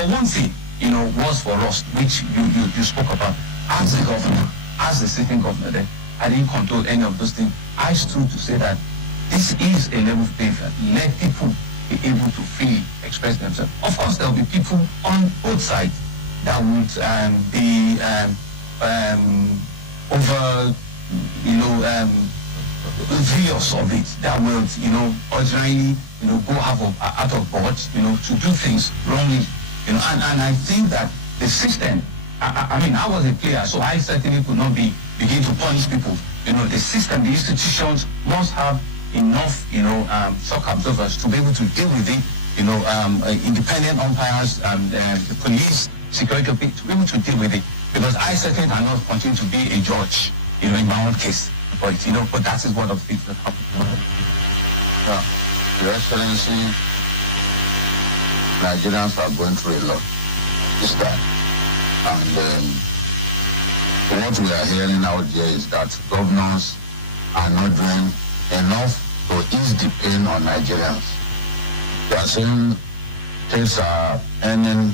But one thing, was for us, which you spoke about, as the governor, as the sitting governor then, I didn't control any of those things. I stood to say that this is a level playing field. Let people be able to freely express themselves. Of course, there will be people on both sides that would be over, zealous of it, that will, ordinarily, go out of board, to do things wrongly, and I think that the system, I was a player, so I certainly could not begin to punish people. The system, the institutions must have enough, shock absorbers to be able to deal with it, independent umpires, the police, security, to be able to deal with it. Because I certainly cannot continue to be a judge, in my own case. But, but that is one of the things that happen. Your Excellency, Nigerians are going through a lot this time. And what we are hearing out there is that governors are not doing enough to ease the pain on Nigerians. They are saying states are earning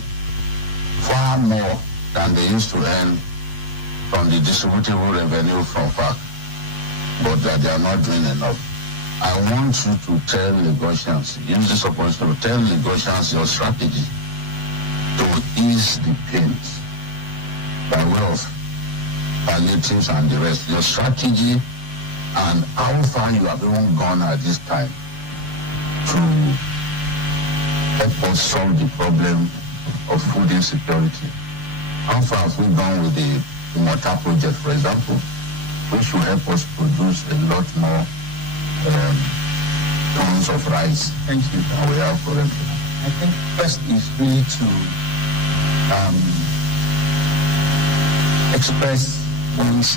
far more than they used to earn from the distributable revenue from FAC, but that they are not doing enough. I want you to tell Lagosians, use this opportunity to tell Lagosians your strategy to ease the pains by way of palliatives and the rest. Your strategy and how far you have even gone at this time to help us solve the problem of food insecurity. How far have we gone with the water project, for example, which will help us produce a lot more tons of rice than we have currently? I think first is really to express one's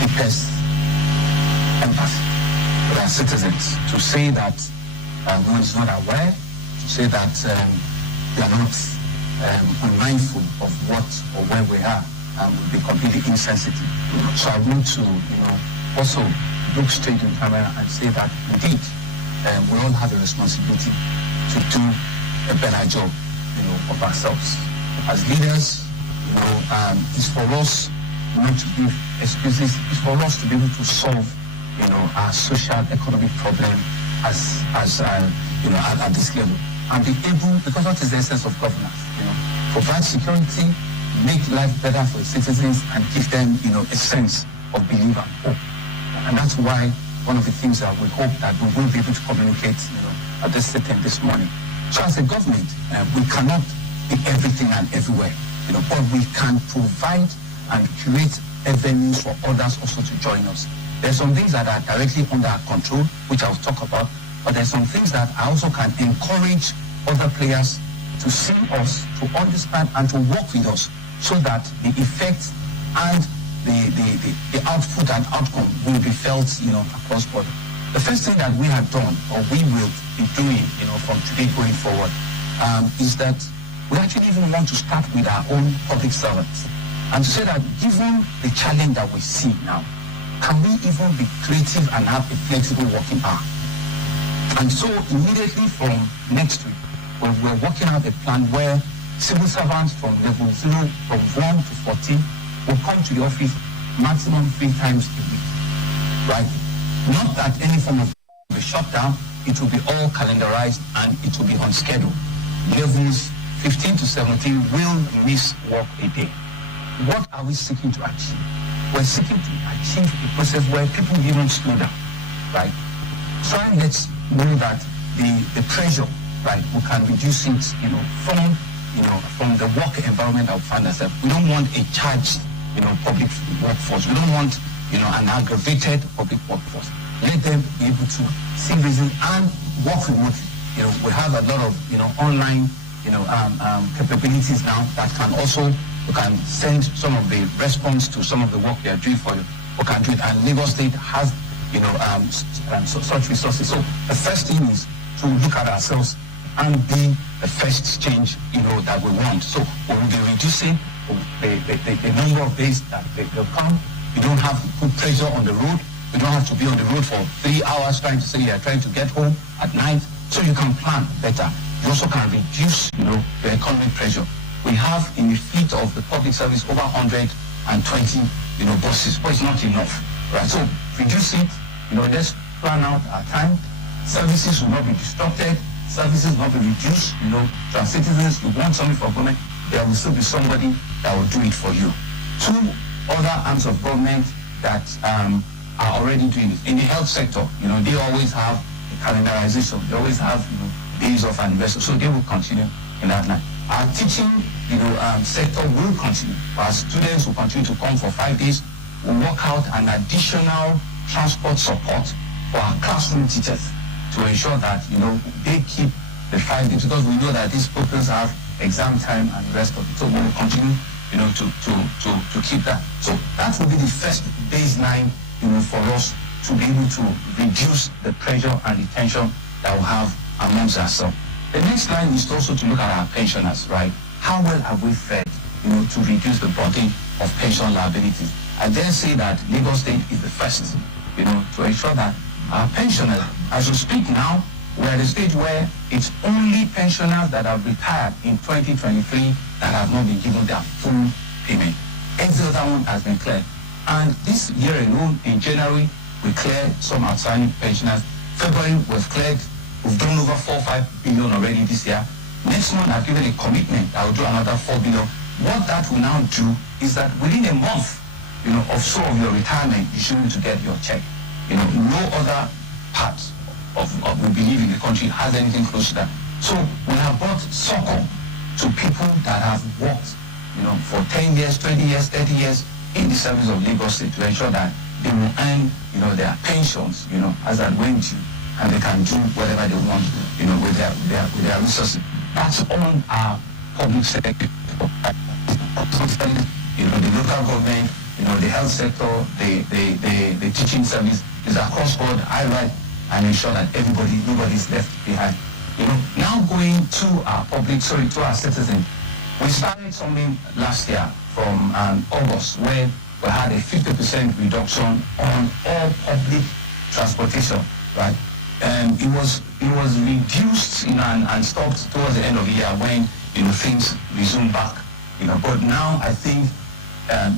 deepest empathy with our citizens, to say that one is not aware, to say that they are not unmindful of what or where we are, would be completely insensitive. So I want to, also look straight in camera and say that indeed we all have a responsibility to do a better job, of ourselves as leaders. It's for us not to give excuses. It's for us to be able to solve, our social economic problem at this level, and be able, because what is the essence of governance? Provide security, make life better for the citizens, and give them, a sense of belief and hope. And that's why one of the things that we hope that we will be able to communicate, at this sitting this morning. So as a government, we cannot be everything and everywhere, but we can provide and create avenues for others also to join us. There's some things that are directly under our control, which I'll talk about, but there's some things that I also can encourage other players to see us, to understand, and to work with us, so that the effect and the output and outcome will be felt, across board. The first thing that we have done, or we will be doing, from today going forward, is that we actually even want to start with our own public servants, and to say that given the challenge that we see now, can we even be creative and have a flexible working hour? And so immediately from next week, we're working out a plan where civil servants from level 0, from 1 to 14, will come to the office maximum 3 times a week, right? Not that any form of will be shut down, it will be all calendarized and it will be on schedule. Levels 15 to 17 will miss work a day. What are we seeking to achieve? We're seeking to achieve a process where people even slow down, right? So let's know that the pressure, right, we can reduce it, from the work environment that we find ourselves. We don't want a charged, public workforce. We don't want, an aggravated public workforce. Let them be able to see reasons and work remotely. We have a lot of, online, capabilities now that can also, we can send some of the response to some of the work we are doing for the country. And Lagos State has, such resources. So the first thing is to look at ourselves and be the first change, that we want. So we will be reducing the number of days that they'll come. You don't have to put pressure on the road. You don't have to be on the road for 3 hours trying to say you're trying to get home at night. So you can plan better. you also can reduce, the economic pressure. We have in the fleet of the public service over 120, buses, but it's not enough, right? So reduce it, let's plan out our time. Services will not be disrupted, services will not be reduced, to our citizens. You want something for government, there will still be somebody that will do it for you. Two other arms of government that are already doing it. In the health sector, they always have a calendarization, they always have, days of anniversary, so they will continue in that line. Our teaching, sector will continue. Our students will continue to come for 5 days. We'll work out an additional transport support for our classroom teachers to ensure that, they keep the 5 days, because we know that these pupils have exam time and the rest of it. So we will continue, to keep that. So that will be the first baseline, for us to be able to reduce the pressure and the tension that we have amongst ourselves. The next line is also to look at our pensioners, right? How well have we fared, to reduce the burden of pension liabilities? I dare say that Lagos State is the first, to ensure that our pensioners, as we speak now, we're at a stage where it's only pensioners that have retired in 2023 that have not been given their full payment. Every other one has been cleared. And this year alone, in January, we cleared some outstanding pensioners. February was cleared. We've done over 4-5 billion already this year. Next month, I've given a commitment that will do another 4 billion. What that will now do is that within a month, of so of your retirement, you should be able to get your check. No other part of we believe in the country has anything close to that. So we have brought succor to people that have worked, for 10 years, 20 years, 30 years in the service of Lagos State to ensure that they will earn, their pensions, as at when due, and they can do whatever they want, with their resources. That's on our public sector. The local government, the health sector, the teaching service is across board. I write and ensure that nobody is left behind. Now going to our to our citizens, we started something last year from August, where we had a 50% reduction on all public transportation, right? It was reduced, and stopped towards the end of the year when, things resumed back, But now I think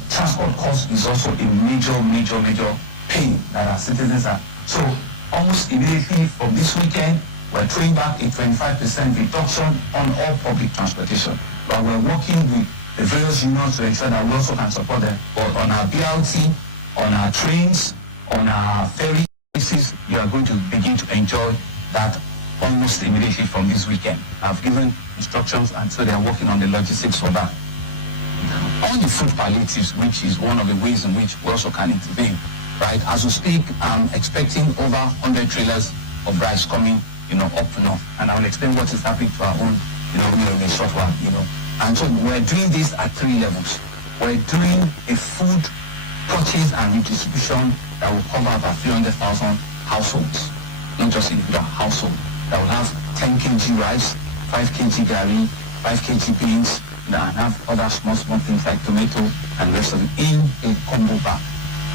transport cost is also a major pain that our citizens are. So almost immediately from this weekend, we're throwing back a 25% reduction on all public transportation. But we're working with the various unions to ensure that we also can support them. But on our BRT, on our trains, on our ferry services, you are going to begin to enjoy that almost immediately from this weekend. I've given instructions, and so they are working on the logistics for that. On the food palliatives, which is one of the ways in which we also can intervene, right? As we speak, I'm expecting over 100 trailers of rice coming, up north, and I will explain what is happening to our own, in a short while, And so we're doing this at 3 levels. We're doing a food purchase and redistribution that will cover about 300,000 households, not just individual household, that will have 10 kg rice, 5 kg gari, 5 kg beans, and have other small things like tomato and the rest of it in a combo bag,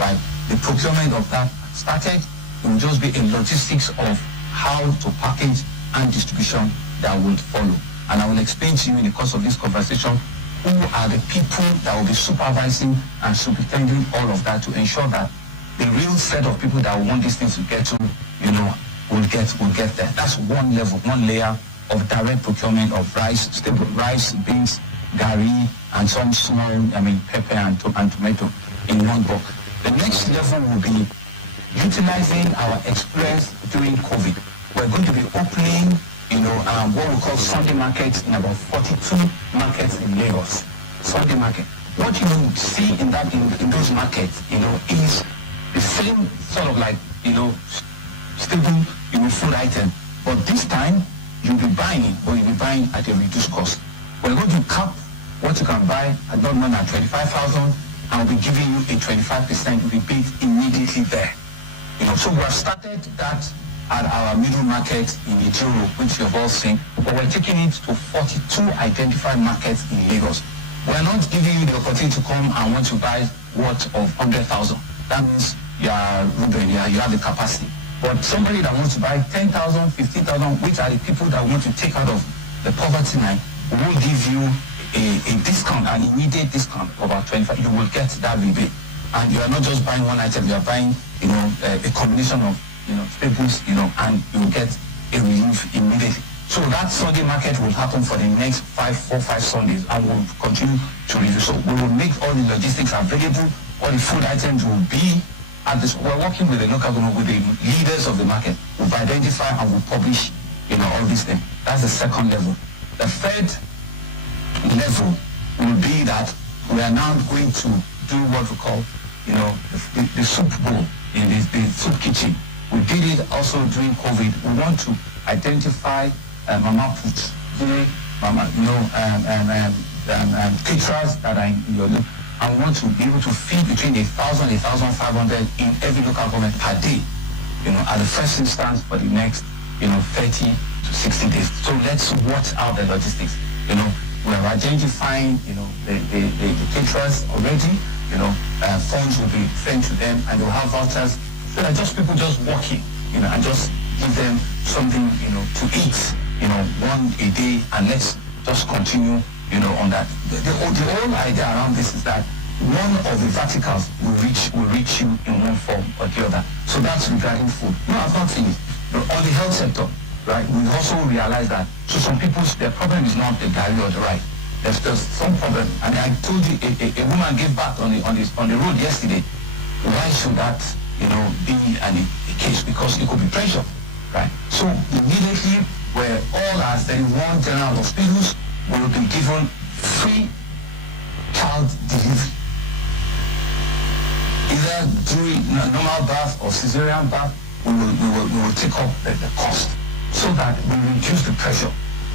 right? The procurement of that started. It will just be a logistics of how to package and distribution that will follow. And I will explain to you in the course of this conversation who are the people that will be supervising and superintending all of that to ensure that the real set of people that want these things to get to, will get there. That's one level, one layer of direct procurement of rice, stable rice, beans, gari, and some small, pepper and tomato in one bulk. The next level will be utilizing our experience during COVID. We're going to be opening, what we call Sunday markets in about 42 markets in Lagos. Sunday market. What you will see in those markets, is the same sort of like, stable, food item. But this time, you'll be buying at a reduced cost. We're going to cap what you can buy at not more than 25,000, and we'll be giving you a 25% rebate immediately there. So we have started that at our middle market in Ijiro, which you've all seen, but we're taking it to 42 identified markets in Lagos. We're not giving you the opportunity to come and want to buy worth of 100,000. That means you are Ruben, you have the capacity. But somebody that wants to buy 10,000, 15,000, which are the people that want to take out of the poverty line, we will give you a discount, an immediate discount of about 25. You will get that rebate. And you are not just buying one item, you are buying, a combination of, staples, and you will get a relief immediately. So that Sunday market will happen for the next 4, 5 Sundays, and we'll continue to review. So we will make all the logistics available, all the food items will be at this. We're working with the local government, with the leaders of the market. We'll identify and we'll publish, all these things. That's the second level. The third level will be that we are now going to do what we call, the soup bowl in the soup kitchen. We did it also during COVID. We want to identify mama puts, caterers that are in your loop, and we want to be able to feed between 1,000 and 1,500 in every local government per day, at the first instance for the next, 30 to 60 days. So let's watch out the logistics. We are identifying, the caterers already. Funds will be sent to them, and they'll have vouchers. So that just people just walking, and just give them something, to eat, one a day, and let's just continue, on that. The whole idea around this is that one of the verticals will reach you in one form or the other. So that's regarding food. No, I've not finished. On the health sector, right? We also realize that. So some people's their problem is not the gari or the rice. There's some problem. And I told you a woman gave birth on the road yesterday. Why should that, be a case? Because it could be pressure, right? So immediately, where all our 31 general hospitals will be given free child delivery, either during normal birth or cesarean birth. We will take up the cost so that we reduce the pressure,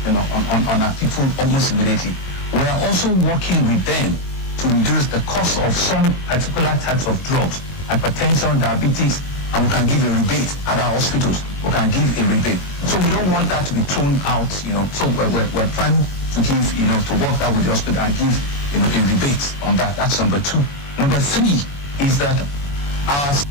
on our people almost immediately. We are also working with them to reduce the cost of some particular types of drugs, hypertension, diabetes, and we can give a rebate at our hospitals. We can give a rebate. So we don't want that to be thrown out, So we're trying to give, to work out with the hospital and give, a rebate on that. That's number 2. Number 3 is that our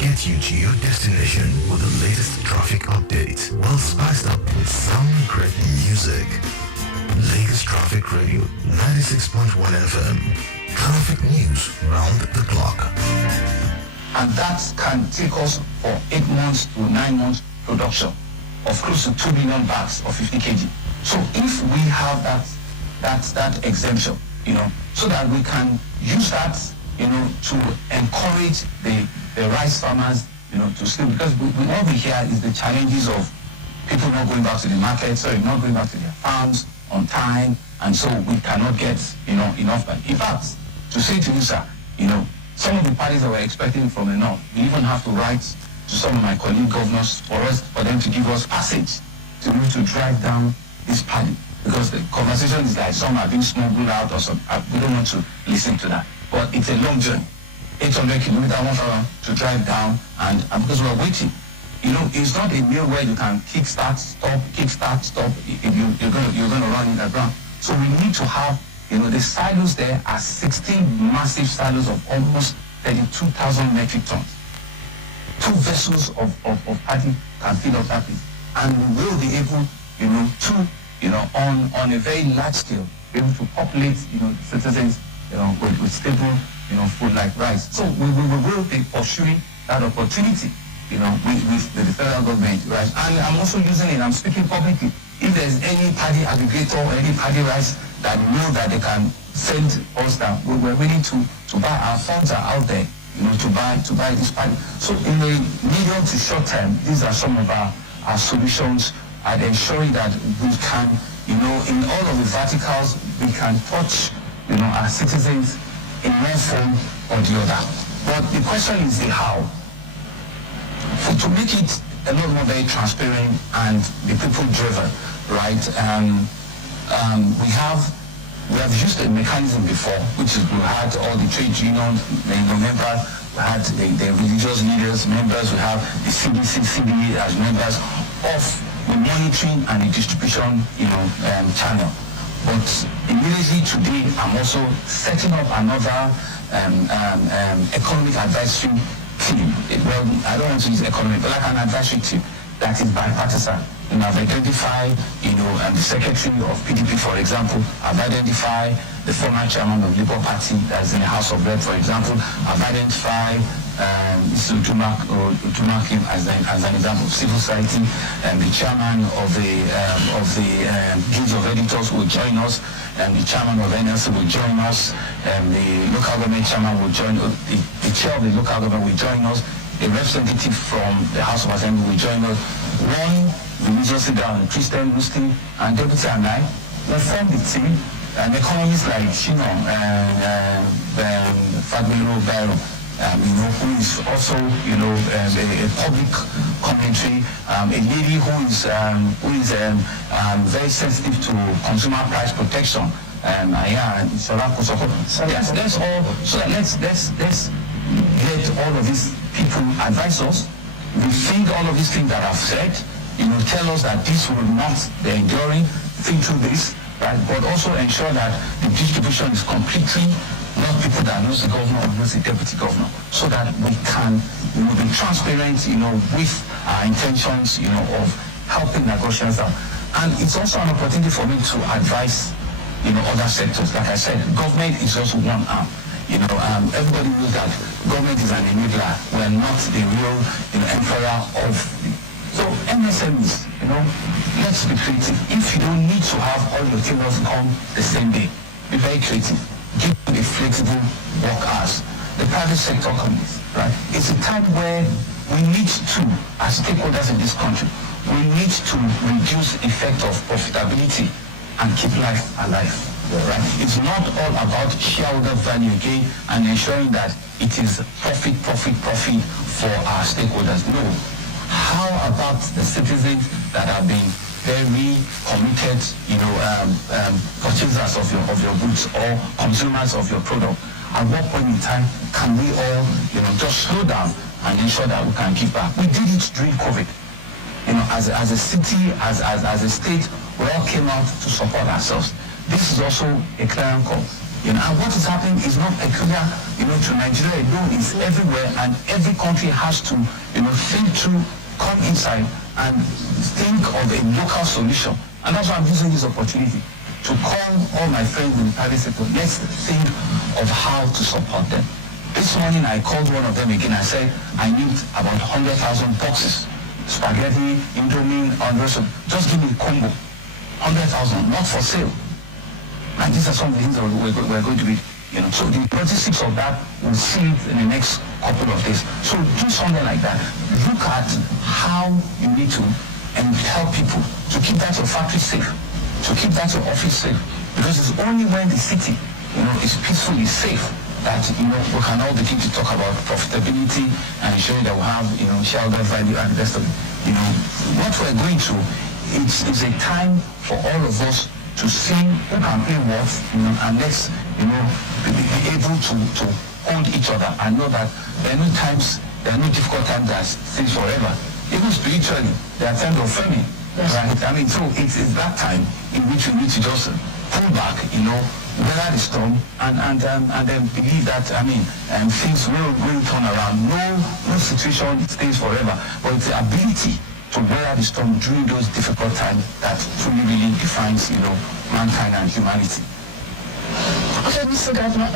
get you to your destination with the latest traffic updates, well spiced up with some great music. Lagos Traffic Radio, 96.1 FM. Traffic news round the clock. And that can take us for 8 months to 9 months production of close to 2 billion bags of 50 kg. So if we have that exemption, so that we can use that, to encourage the rice farmers, to still, because what we hear is the challenges of people not going back to the market, not going back to their farms on time, and so we cannot get, enough. In fact, to say to you, sir, some of the parties that we're expecting from the north, we even have to write to some of my colleague governors for them to give us passage to be able to drive down this party, because the conversation is like some are being smuggled out or some. We don't want to listen to that. But it's a long journey, 800 kilometers, 1,000 to drive down, and because we're waiting. It's not a mill where you can kickstart, stop. You're gonna run in the ground. So we need to have, the silos there are 16 massive silos of almost 32,000 metric tons. 2 vessels of paddy can fill up that place, and we will be able, on a very large scale, be able to populate, citizens, with stable, food like rice. So we will be pursuing that opportunity, with the federal government, right? And I'm also using it, I'm speaking publicly. If there's any paddy aggregator or any paddy rice that know that they can send us down, we're willing to buy. Our funds are out there, to buy this paddy. So in the medium to short term, these are some of our solutions at ensuring that we can, in all of the verticals, we can touch, our citizens in one form or the other. But the question is the how. To make it a lot more very transparent and be people-driven, right? We have used a mechanism before, which is we had all the trade unions, members, we had the religious leaders, members, we have the CDC, CDE as members of the monitoring and the distribution, channel. But immediately today, I'm also setting up another economic advisory team. Well, I don't want to use economic, but like an advisory team that is bipartisan. I've identified, the secretary of PDP, for example. I've identified the former chairman of Labour Party that's in the House of Rep, for example. I've identified Mr. Utumaki as an example of civil society, and the chairman of the Guild of Editors will join us, and the chairman of NLC will join us, and the local government chairman will join us, the chair of the local government will join us, a representative from the House of Assembly will join us, one religious leader, Christian, Muslim, and Deputy and I will form the team, and economists like Shino and Fadmiro Bairo, who is also, a public commentary, a lady who is very sensitive to consumer price protection, so let's let all of these people advise us, rethink all of these things that I've said, tell us that this will not be enduring, think through this, right? But also ensure that the distribution is completely not people that knows the governor or knows the deputy governor, so that we can be transparent, with our intentions, of helping Nigerians out. And it's also an opportunity for me to advise, other sectors. Like I said, government is just one arm. Everybody knows that government is an enabler. We're not the real, emperor of the. So MSMEs, let's be creative. If you don't need to have all your tables come the same day, be very creative. Give them a flexible work hours. The private sector companies, right? It's a time where we need to, as stakeholders in this country, we need to reduce the effect of profitability and keep life alive. Right? It's not all about shareholder value again and ensuring that it is profit for our stakeholders. No. How about the citizens that have been very committed, purchasers of your goods or consumers of your product? At what point in time can we all, just slow down and ensure that we can give back? We did it during COVID. As a city, as a state, we all came out to support ourselves. This is also a clarion call. And what is happening is not peculiar, to Nigeria alone. It's everywhere, and every country has to, think through, come inside, and think of a local solution. And that's why I'm using this opportunity to call all my friends in the private sector. Let's think of how to support them. This morning I called one of them again. I said, I need about 100,000 boxes. Spaghetti, Indomie, and rest of, just give me a combo. 100,000, not for sale. And these are some of the things that we're going to be, so the logistics of that, we'll see it in the next couple of days. So do something like that. Look at how you need to and help people to keep that your factory safe, to keep that your office safe. Because it's only when the city, is peacefully safe that, we can all begin to talk about profitability and ensuring that we have, shareholder value and the rest of it. What we're going through, it's a time for all of us to see who can pay what, and let's, be able to hold each other and know that there are no difficult times that stays forever. Even spiritually, there are times of famine, right? I mean, so it's that time in which we need to just pull back, weather the storm, and then believe that, things will turn around. No situation stays forever, but it's the ability to weather the storm during those difficult times that truly really defines, mankind and humanity. Okay, Mr. Governor,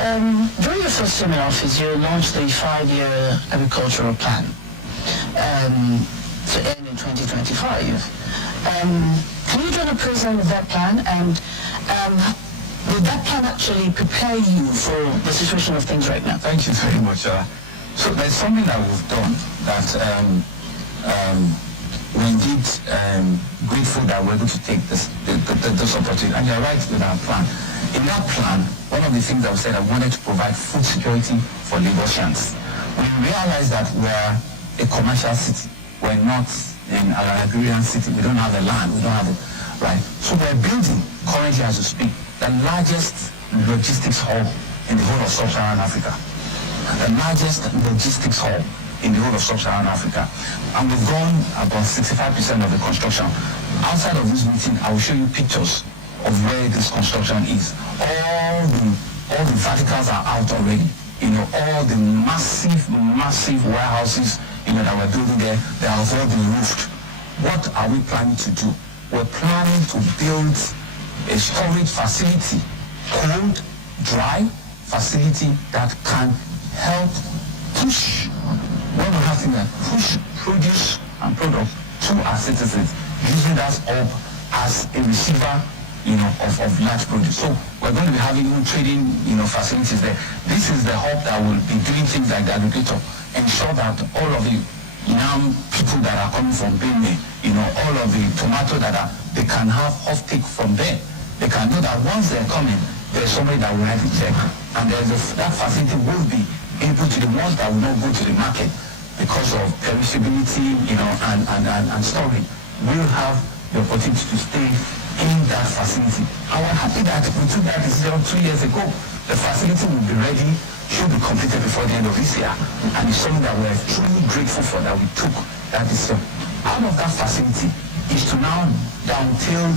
during your first term in office, you launched a 5-year agricultural plan to end in 2025. Can you join the president of that plan, and will that plan actually prepare you for the situation of things right now? Thank you very much. So there's something that we've done that we're indeed grateful that we're able to take this opportunity. And you're right with our plan. In that plan, one of the things that we said, I wanted to provide food security for Lagosians. We realized that we're a commercial city. We're not an agrarian city. We don't have the land. We don't have it, right? So we're building, currently as we speak, the largest logistics hub in the whole of sub-Saharan Africa. The largest logistics hub in the whole of sub-Saharan Africa. And we've gone about 65% of the construction. Outside of this meeting, I will show you pictures of where this construction is. All the verticals are out already. All the massive warehouses, that we're building there, they have all been roofed. What are we planning to do? We're planning to build a storage facility, cold, dry facility that can help push, one of the things that push produce and product to our citizens, using that hub as a receiver, of large produce. So we're going to be having trading, facilities there. This is the hub that will be doing things like the aggregator, ensure that all of the people that are coming from Benin, all of the tomato they can have offtake from there. They can know that once they're coming, there's somebody that will write a check, and that facility will be able to, the ones that will not go to the market because of perishability, and storage, will have the opportunity to stay in that facility. And we're happy that we took that decision 2 years ago. The facility will be ready, should be completed before the end of this year. And it's something that we're truly grateful for, that we took that decision. Out of that facility is to now dovetail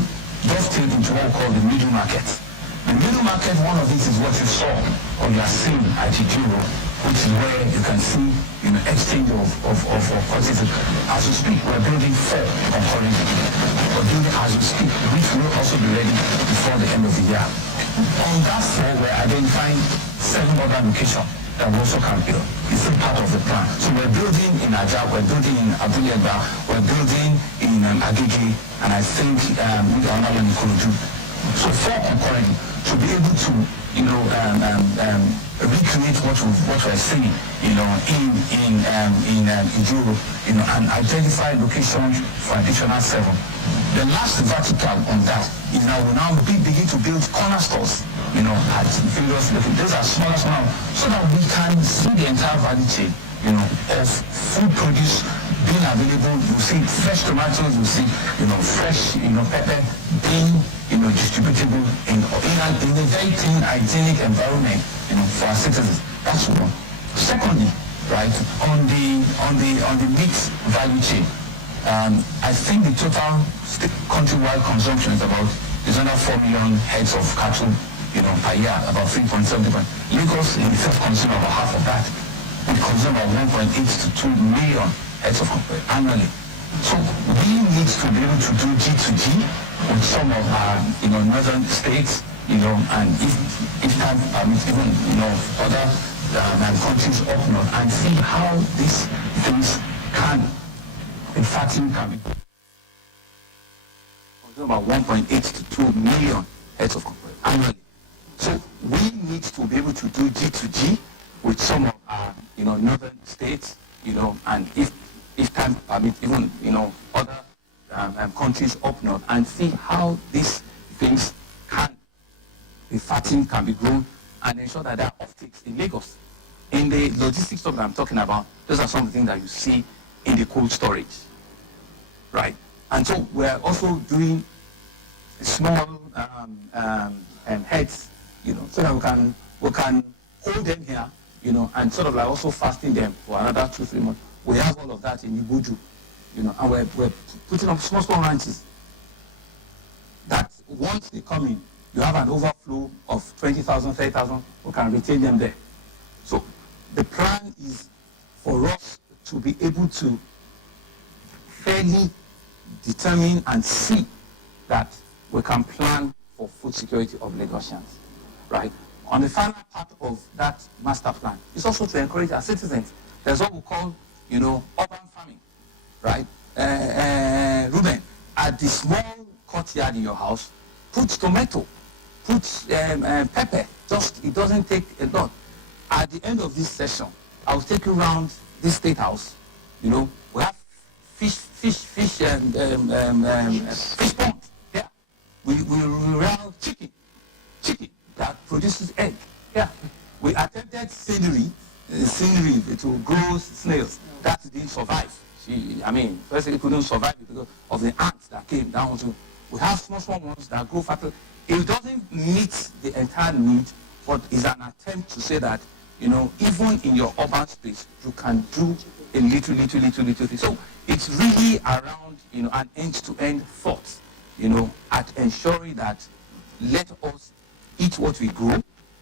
into what we call the middle market. The middle market, one of these is what you saw or you are seeing at Ijiro, which is where you can see, exchange of quantities. As we speak, we're building 4 concurrently. We're building as we speak, which will also be ready before the end of the year. On that 4, we're identifying 7 other locations that we also can build. It's still part of the plan. So we're building in Ajah, we're building in Abulega, we're building in Agege, and I think with another one in Kurudu. So 4 concurrently to be able to, recreate what we're seeing, in Europe, and identify locations for additional 7. The last vertical on that is now we now begin to build corner stores, at various levels. Those are smaller, so that we can see the entire value chain, of food produce being available. You see fresh tomatoes, you see, fresh, pepper being, distributable in a very clean, hygienic environment, for our citizens. That's one. Secondly, right, on the meat value chain, I think the total countrywide consumption is under 4 million heads of cattle, per year, about 3.7 million. Lagos in itself consumes about half of that. We consume about 1.8 to 2 million heads of annually. So we need to be able to do G2G with some of our, northern states, and if time permits, even, other countries up north, and see how these things can, in fact, can be about 1.8 to 2 million heads of corporate annually. So we need to be able to do G2G with some of our, northern states, and if time permits, even, other countries up north, and see how these things can be fattened, can be grown, and ensure that there are offtakes in Lagos. In the logistics stuff that I'm talking about, those are some of the things that you see in the cold storage, right? And so we're also doing small heads, so that we can hold them here, and sort of like also fasting them for another 2-3 months. We have all of that in Ibuju, and we're putting up small ranches that once they come in, you have an overflow of 20,000, 30,000, we can retain them there. So the plan is for us to be able to fairly determine and see that we can plan for food security of Lagosians, right? On the final part of that master plan is also to encourage our citizens. There's what we call, urban farming, right? Ruben, at the small courtyard in your house, put tomato, put pepper. It doesn't take a lot. At the end of this session, I'll take you around this state house. We have fish pond. Yeah, we raise chicken that produces egg. Yeah, we attempted scenery to grow snails. That didn't survive. First it couldn't survive because of the ants that came down. So we have small ones that grow fertile. It doesn't meet the entire need, but it's an attempt to say that, even in your urban space, you can do a little thing. So it's really around, an end-to-end thought, at ensuring that let us eat what we grow,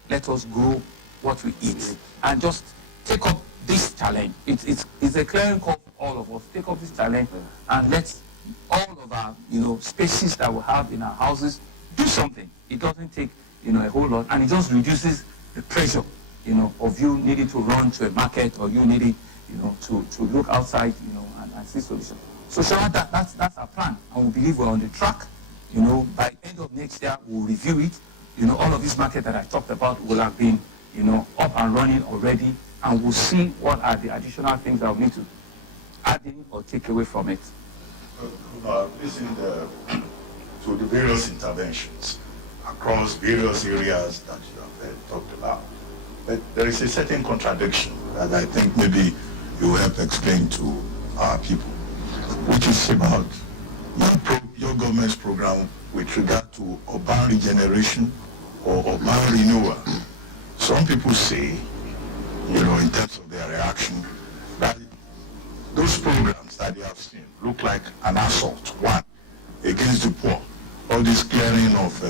let us grow what we eat, and just take up this challenge. It's a clearing call for all of us. Take up this challenge and let all of our, spaces that we have in our houses do something. It doesn't take, a whole lot, and it just reduces the pressure, of you needing to run to a market or you needing, to look outside, and see solutions. So Sharon, that's our plan, and we believe we're on the track. By end of next year, we'll review it. All of this market that I talked about will have been, up and running already, and we'll see what are the additional things that we need to add in or take away from it. Listen to the various interventions across various areas that you have talked about. But there is a certain contradiction that I think maybe you will help explain to our people, which is about your government's program with regard to urban regeneration or urban renewal. Some people say, in terms of their reaction, that those programs that they have seen look like an assault, one, against the poor. All this clearing of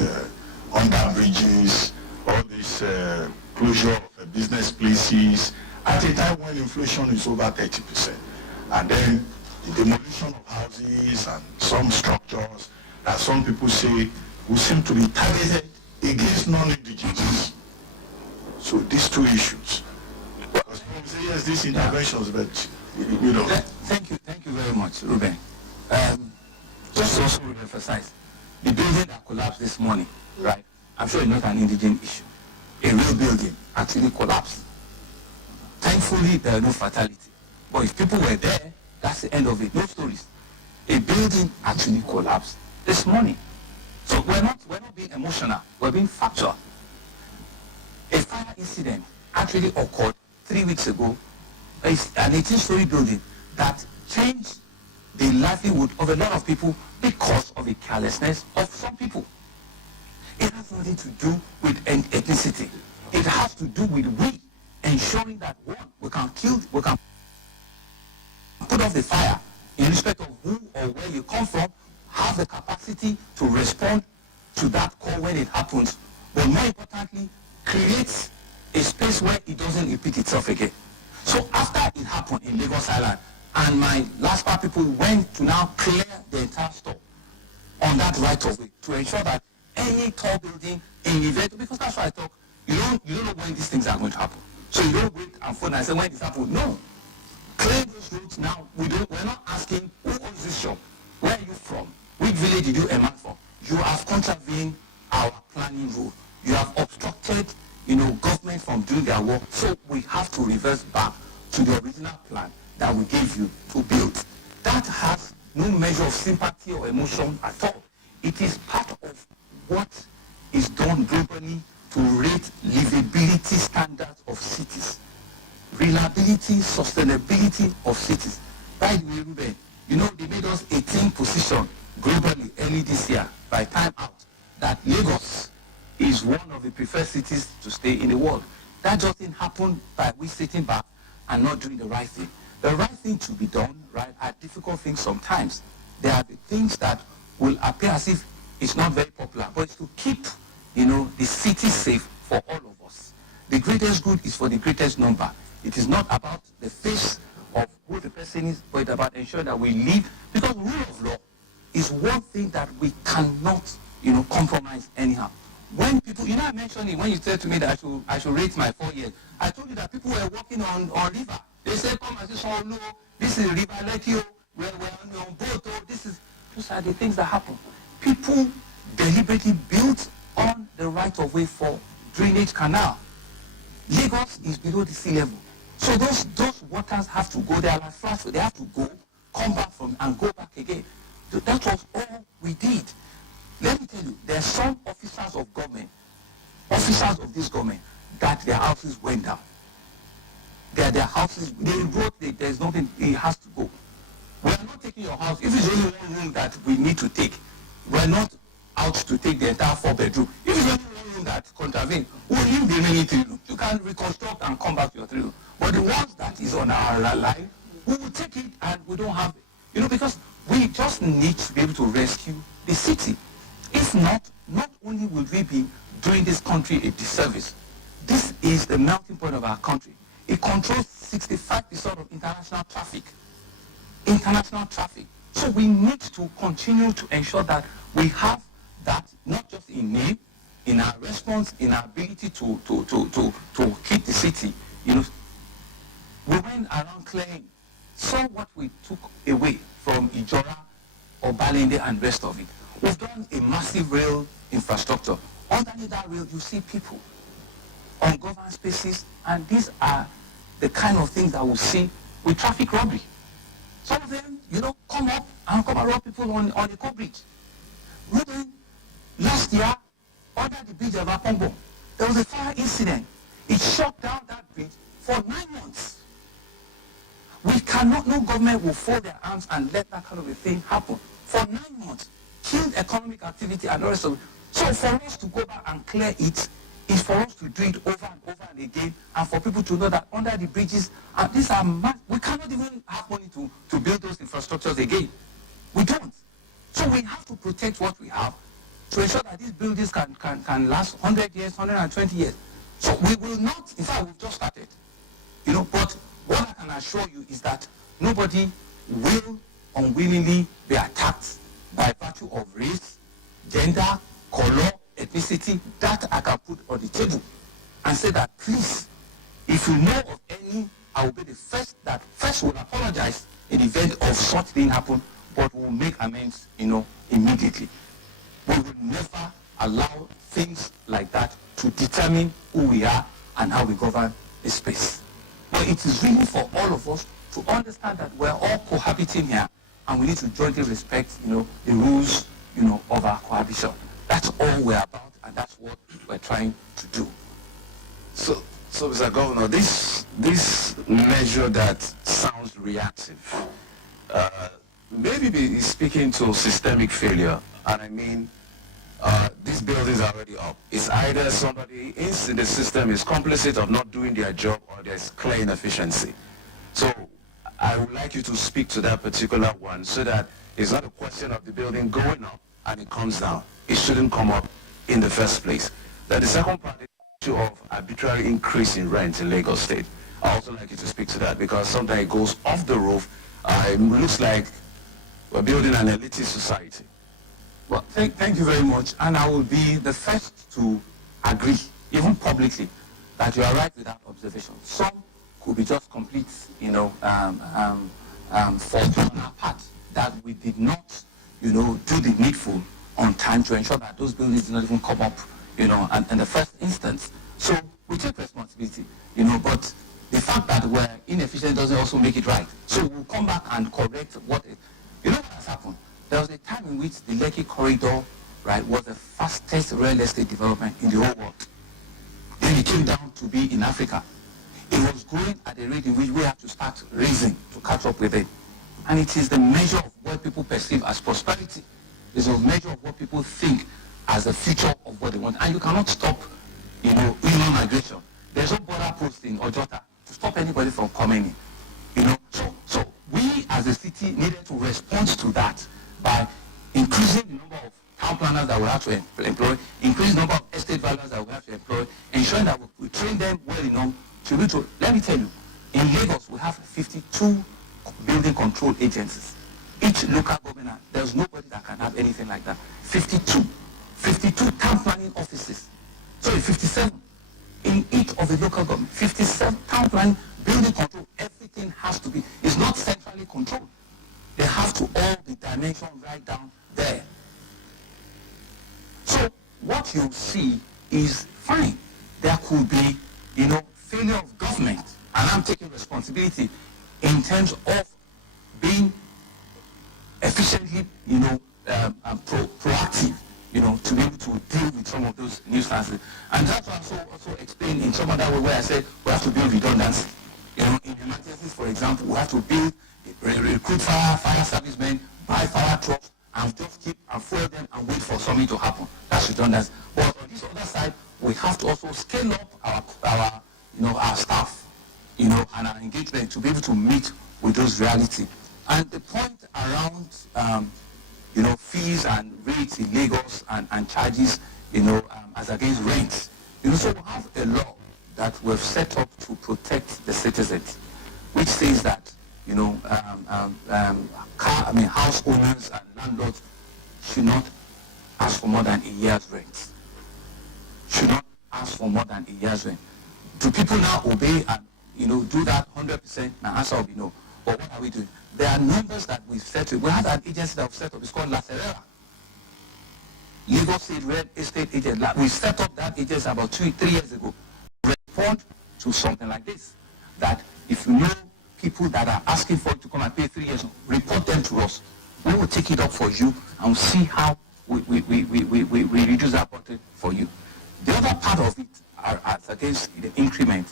under bridges, all this closure of business places, at a time when inflation is over 30%. And then the demolition of houses and some structures that some people say will seem to be targeted against non-indigenous. So these two issues. Because people say, yes, these interventions, but Thank you very much, Ruben. Just to also emphasize, the building that collapsed this morning, right? I'm sure it's not an indigent issue. A real building actually collapsed. Thankfully, there are no fatality. But if people were there, that's the end of it. No stories. A building actually collapsed this morning. So we're not being emotional. We're being factual. A fire incident actually occurred 3 weeks ago. It's an 18-story building that changed the livelihood of a lot of people because of the carelessness of some people. It has nothing to do with ethnicity. It has to do with we ensuring that, one, we can put off the fire in respect of who or where you come from, have the capacity to respond to that call when it happens, but more importantly, create a space where it doesn't repeat itself again. So after it happened in Lagos Island, And my last part people went to now clear the entire store on that right of way to ensure that any tall building in event, because that's why I talk, you don't know when these things are going to happen. So you don't wait and phone and say when this happens. No. Clear those roads now. We're not asking who owns this shop, where are you from, which village did you emerge from. You have contravened our planning rule. You have obstructed, government from doing their work. So we have to reverse back to the original plan that we gave you to build. That has no measure of sympathy or emotion at all. It is part of what is done globally to rate livability standards of cities, reliability, sustainability of cities. By the way, Ruben, they made us 18th position globally early this year by Time Out, that Lagos is one of the preferred cities to stay in the world. That just didn't happen by we sitting back and not doing the right thing. The right thing to be done, right, are difficult things sometimes. There are the things that will appear as if it's not very popular, but it's to keep, the city safe for all of us. The greatest good is for the greatest number. It is not about the face of who the person is, but it's about ensuring that we live, because rule of law is one thing that we cannot, compromise anyhow. When people, I mentioned it when you said to me that I should rate my 4 years. I told you that people were walking on river. They said, come and say, Sanwo-Olu, this is river like you, we're on boat, those are the things that happen. People deliberately built on the right of way for drainage canal. Lagos is below the sea level. So those waters have to go there like flats. They have to go, come back from and go back again. So that was all we did. Let me tell you, there are some officers of government, officers of this government, that their houses went down. Their houses, they wrote that there's nothing, it has to go. We are not taking your house. If it's only one room that we need to take, we're not out to take the entire 4-bedroom. If it's only one room that contravenes, we'll leave the remaining 3 rooms. You can reconstruct and come back to your 3 rooms. But the ones that is on our line, we will take it and we don't have it. Because we just need to be able to rescue the city. If not only will we be doing this country a disservice, this is the melting point of our country. It controls 65% of international traffic. So we need to continue to ensure that we have that, not just in name, in our response, in our ability to keep the city. We went around clearing, saw what we took away from Ijora, Obalende, and rest of it. We've done a massive rail infrastructure. Underneath that rail, you see people on government spaces, and these are the kind of things that we see with traffic robbery. Some of them, come up and come and rob people on the coal bridge. Ruben, last year, under the bridge of Apombo, there was a fire incident. It shut down that bridge for 9 months. We cannot, no government will fold their arms and let that kind of a thing happen. For 9 months, killed economic activity and the rest of it. So for us to go back and clear it, is for us to do it over and over and again, and for people to know that under the bridges, these are we cannot even have money to build those infrastructures again. We don't. So we have to protect what we have to ensure that these buildings can last 100 years, 120 years. So we will not, in fact, we've just started. But what I can assure you is that nobody will unwillingly be attacked by virtue of race, gender, color, ethnicity. That I can put on the table and say that, please, if you know of any, I will be the first that will apologize in the event of such thing happen, but will make amends, immediately. We will never allow things like that to determine who we are and how we govern the space. But it is really for all of us to understand that we're all cohabiting here, and we need to jointly respect, the rules, of our cohabitation. That's all we're about, and that's what we're trying to do. So Mr. Governor, this measure that sounds reactive, maybe is speaking to systemic failure, and I mean, these buildings are already up. It's either somebody in the system is complicit of not doing their job, or there's clear inefficiency. So I would like you to speak to that particular one, so that it's not a question of the building going up and it comes down. It shouldn't come up in the first place. Then the second part is the issue of arbitrary increase in rent in Lagos State. I also like you to speak to that, because sometimes it goes off the roof It looks like we're building an elitist society. Well, thank you very much, and I will be the first to agree, even publicly, that you are right with that observation. Some could be just complete, fault on our part, that we did not, do the needful on time to ensure that those buildings did not even come up, and in the first instance. So we take responsibility, but the fact that we're inefficient doesn't also make it right. So we'll come back and correct what has happened. There was a time in which the Lekki corridor, right, was the fastest real estate development in the whole world. Then it came down to be in Africa. It was growing at a rate in which we have to start raising to catch up with it. And it is the measure of what people perceive as prosperity. It's a measure of what people think as the future of what they want. And you cannot stop, human migration. There's no border post in Ojota to stop anybody from coming in. So we as a city needed to respond to that by increasing the number of town planners that we have to employ, increase the number of estate valuers that we have to employ, ensuring that we train them well enough to be to. Let me tell you, in Lagos we have 52 building control agencies. Each local government, there's nobody that can have anything like that. 52 town planning offices. Sorry, 57 in each of the local government. 57 town planning, building control. Everything has to be. It's not centrally controlled. They have to all the dimension right down there. So what you see is fine. There could be, failure of government, and I'm taking responsibility in terms of being efficiently, proactive, to be able to deal with some of those nuisances. And that's also explained in some other way where I said we have to build redundancy. In emergencies, for example, we have to build, recruit fire servicemen, buy fire trucks, and just keep and fuel them and wait for something to happen. That's redundancy. But on this other side, we have to also scale up our staff, and our engagement to be able to meet with those realities. And the point around, fees and rates in Lagos and charges, as against rents. So we have a law that we've set up to protect the citizens, which says that, house owners and landlords should not ask for more than a year's rent. Should not ask for more than a year's rent. Do people now obey and, do that 100%? My answer will be no. But what are we doing? There are numbers that we've set up. We have an agency that we've set up. It's called La Serera. Lagos State Real Estate Agent. We set up that agency about 3 years ago. Respond to something like this. That if you know people that are asking for you to come and pay 3 years, report them to us. We will take it up for you and see how we reduce that budget for you. The other part of it are as against the increment.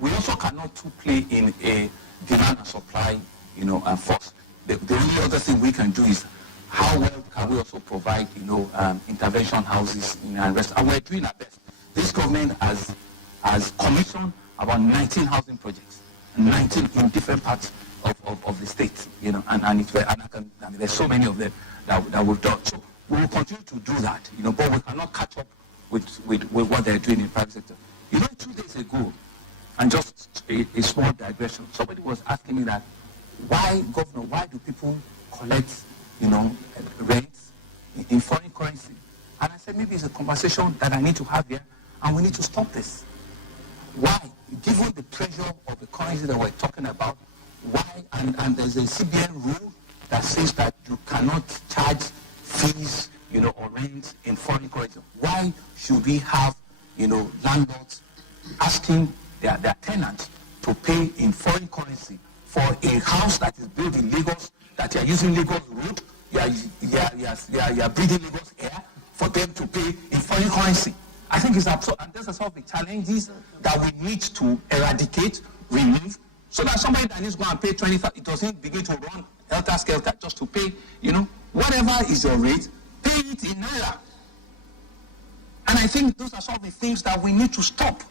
We also cannot play in a demand and supply, and force. The only other thing we can do is how well can we also provide, intervention houses and rest. And we're doing our best. This government has commissioned about 19 housing projects, 19 in different parts of the state, there's so many of them that we've done. So we will continue to do that, but we cannot catch up with what they're doing in the private sector. 2 days ago, and just a small digression, somebody was asking me that, why do people collect, rents in foreign currency? And I said, maybe it's a conversation that I need to have here, and we need to stop this. Why? Given the pressure of the currency that we're talking about, why? And there's a CBN rule that says that you cannot charge fees, or rent in foreign currency. Why should we have, landlords asking their tenants to pay in foreign currency for a house that is built in Lagos, that you are using Lagos road, you are breathing Lagos air, for them to pay in foreign currency? I think it's absurd, and those are some of the challenges that we need to eradicate, remove, so that somebody that needs to go and pay 25, it doesn't begin to run helter-skelter just to pay, whatever is your rate, pay it in Naira. And I think those are some of the things that we need to stop.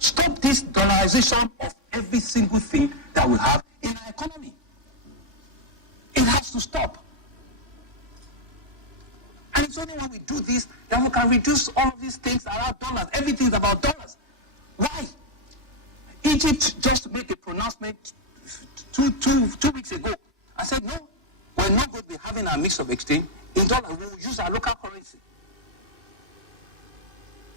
Stop this dollarization of every single thing that we have in our economy. It has to stop. And it's only when we do this that we can reduce all of these things around dollars. Everything is about dollars. Why? Egypt just made a pronouncement 2 weeks ago. I said, no, we're not going to be having a mix of exchange in dollar. We will use our local currency.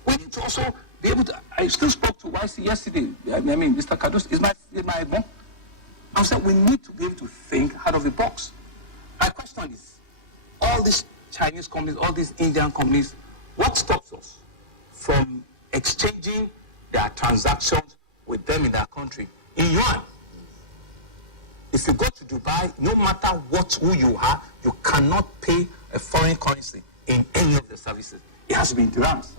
We need to also be able to, I still spoke to YC yesterday. I mean, Mr. Kadus is my mom. I said, we need to be able to think out of the box. My question is, all these Chinese companies, all these Indian companies, what stops us from exchanging their transactions with them in their country in yuan? If you go to Dubai, no matter who you are, you cannot pay a foreign currency in any of the services. It has to be in dirhams.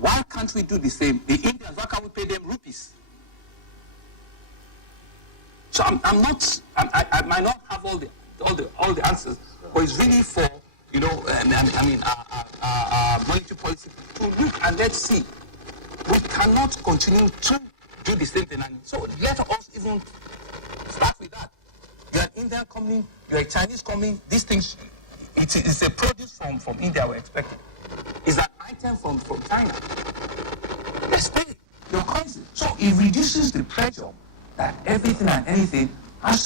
Why can't we do the same? The Indians, why can't we pay them rupees? So I might not have all the answers, but it's really for, monetary policy to look and let's see. We cannot continue to do the same thing. And so let us even start with that. You're an Indian company, you're a Chinese company, these things, it's a produce from India we're expecting. It's an item from China. Let's pay your currency. So it reduces the pressure that everything and anything